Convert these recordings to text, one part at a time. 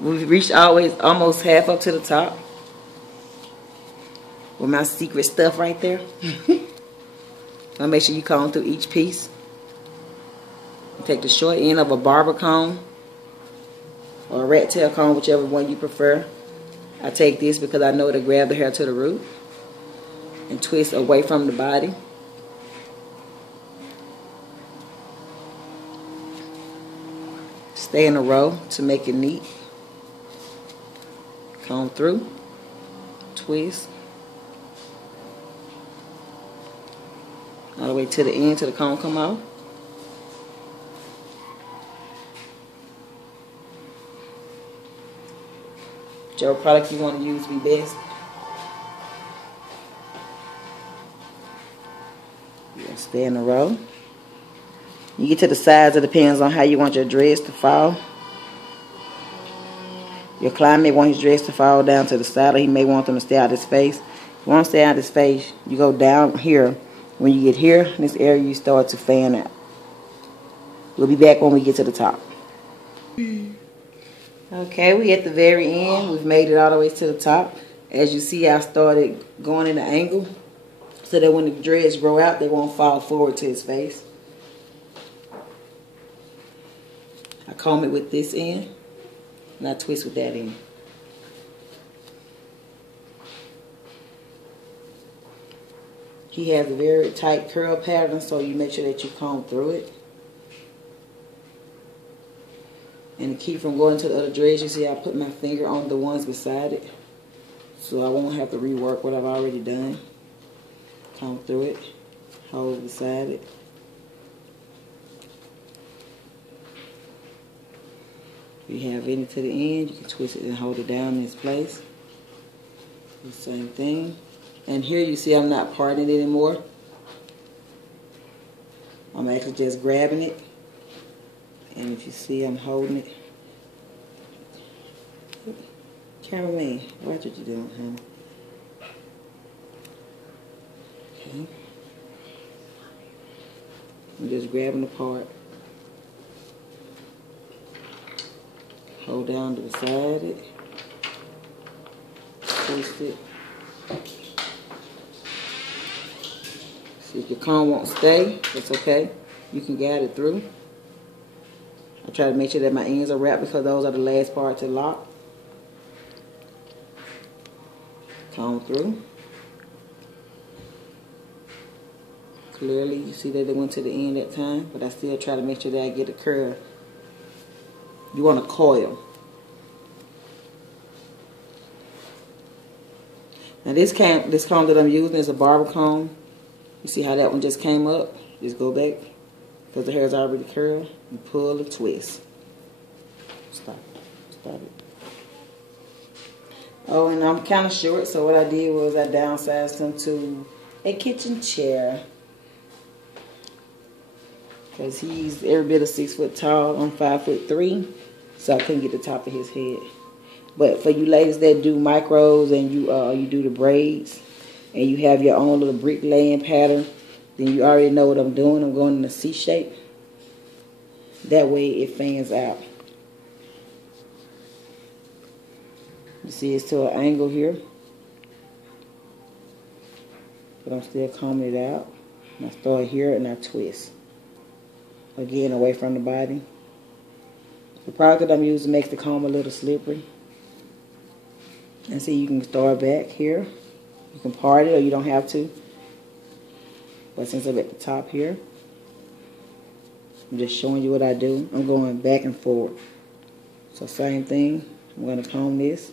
We've reached almost half up to the top with my secret stuff right there. Now make sure you comb through each piece. Take the short end of a barber comb or a rat tail comb, whichever one you prefer. I take this because I know it'll grab the hair to the root and twist away from the body. Stay in a row to make it neat. Comb through, twist, all the way to the end till the comb come off. Whichever product you want to use will be best. Stay in a row. You get to the sides, it depends on how you want your dreads to fall. Your client may want his dreads to fall down to the side, or he may want them to stay out his face. If you want to stay out his face, you go down here. When you get here, in this area, you start to fan out. We'll be back when we get to the top. Okay, we at the very end. We've made it all the way to the top. As you see, I started going in an angle so that when the dreads grow out, they won't fall forward to his face. I comb it with this end, and I twist with that end. He has a very tight curl pattern, so you make sure that you comb through it. And to keep from going to the other dreads, you see I put my finger on the ones beside it, so I won't have to rework what I've already done. Comb through it, hold beside it. If you have any to the end, you can twist it and hold it down in its place. The same thing. And here you see I'm not parting it anymore. I'm actually just grabbing it. And if you see, I'm holding it. Cameraman, watch what you're doing, honey. Okay. I'm just grabbing the part. Hold down to the side it. Twist it. See if your comb won't stay, that's okay. You can guide it through. I try to make sure that my ends are wrapped because those are the last part to lock. Comb through. Clearly, you see that they went to the end that time, but I still try to make sure that I get a curl. You want a coil. Now this comb that I'm using is a barber comb. You see how that one just came up? Just go back because the hair is already curled. You pull and twist. Stop it. Oh, and I'm kind of short, so what I did was I downsized him to a kitchen chair. Because he's every bit of 6 foot tall. I'm 5'3", so I couldn't get the top of his head. But for you ladies that do micros and you do the braids and you have your own little bricklaying pattern, then you already know what I'm doing. I'm going in a C shape. That way it fans out. You see it's to an angle here. But I'm still combing it out. And I start here and I twist. Again, away from the body. The product that I'm using makes the comb a little slippery. And see, you can start back here. You can part it or you don't have to. But since I'm at the top here, I'm just showing you what I do. I'm going back and forward. So same thing. I'm going to comb this.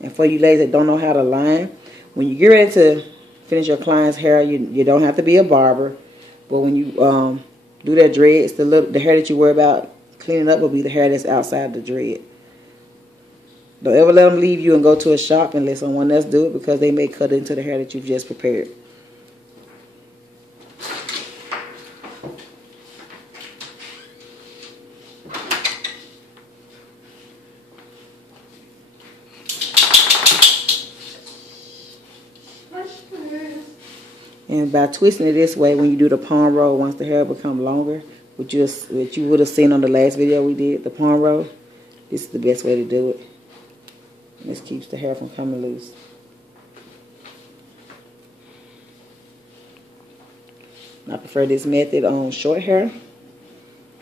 And for you ladies that don't know how to line, when you get ready to finish your client's hair, you don't have to be a barber. But when you do that dreads, the hair that you worry about cleaning up will be the hair that's outside the dread. Don't ever let them leave you and go to a shop and let someone else do it because they may cut into the hair that you've just prepared. And by twisting it this way, when you do the palm roll, once the hair become longer, which you would have seen on the last video we did, the palm roll, This is the best way to do it. And this keeps the hair from coming loose. I prefer this method on short hair.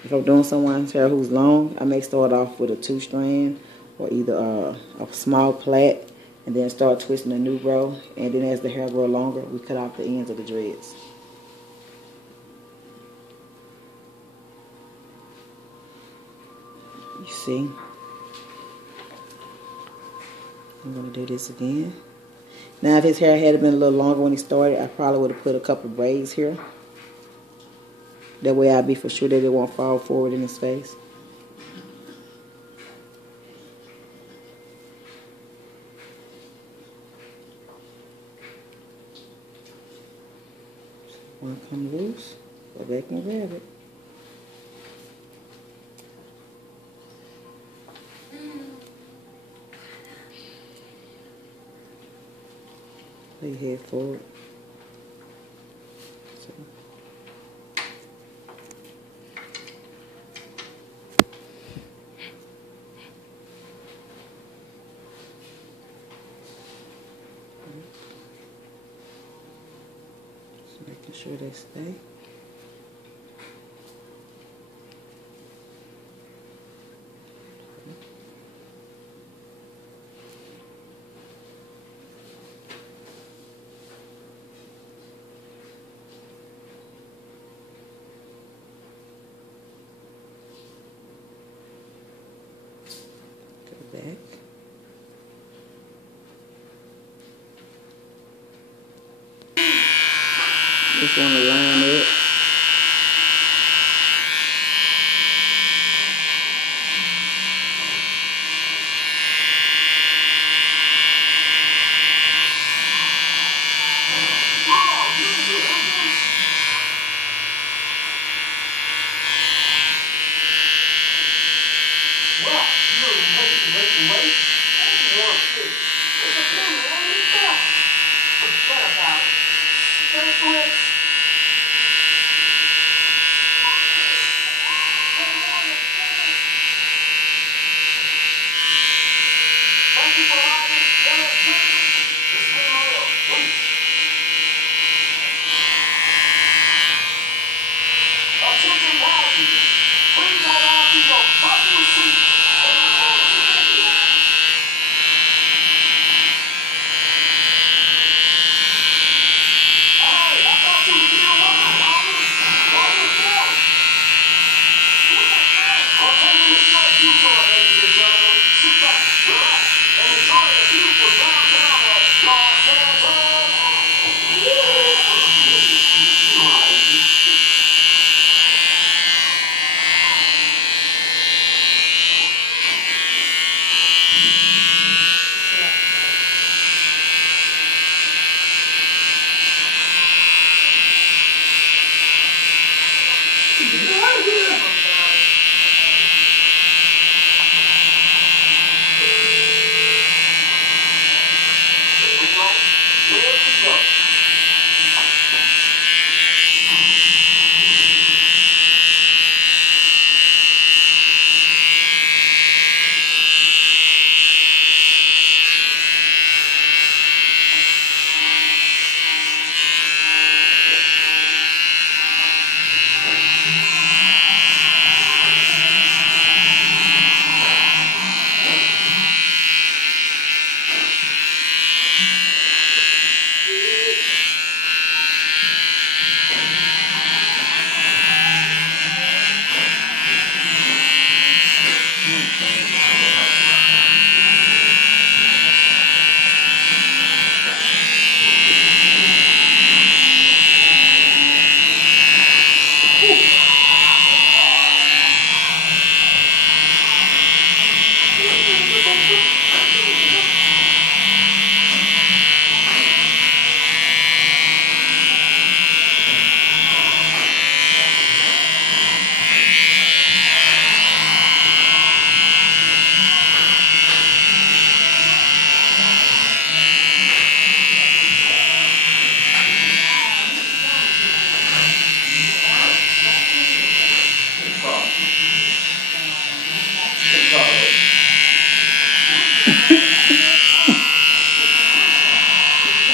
If I'm doing someone's hair who's long, I may start off with a 2-strand or either a small plait and then start twisting a new row. And then as the hair grows longer, we cut off the ends of the dreads. You see? I'm going to do this again. Now if his hair had been a little longer when he started, I probably would have put a couple of braids here. That way I'll be for sure that it won't fall forward in his face. One come loose, go back and grab it. Lay your head forward. So. Just making sure they stay. Back. Just want to line it.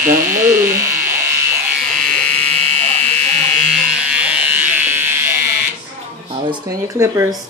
Don't move. Always clean your clippers.